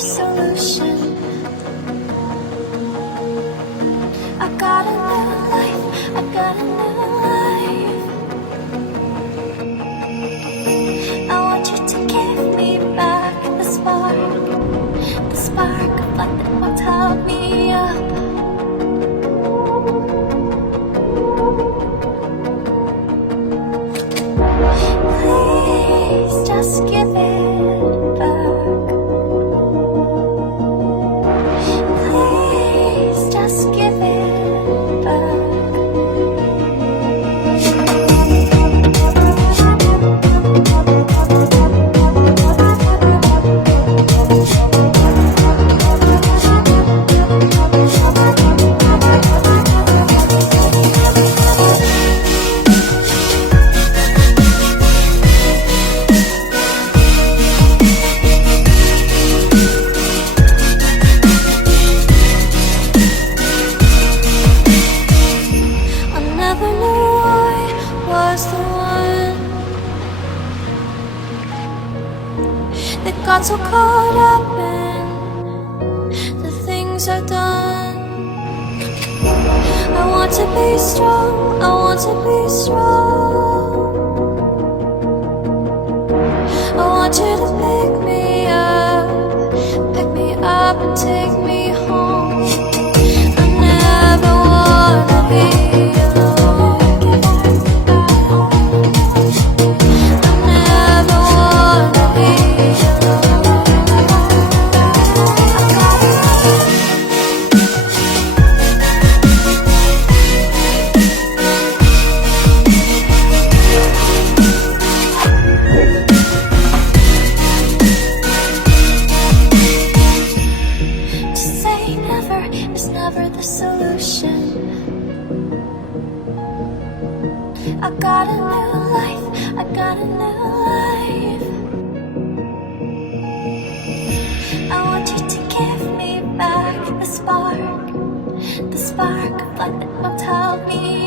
the solution. I got a new life, I got a new life. I want you to give me back the spark of life that will top me up. Please just give it back. Please just give it back. Got so caught up in the things I've done. I want to be strong, I want to be strong. I want you to pick me up and take me home. I never wanna be alone. I never wanna be the solution. I got a new life, I got a new life. I want you to give me back the spark of life that will tell me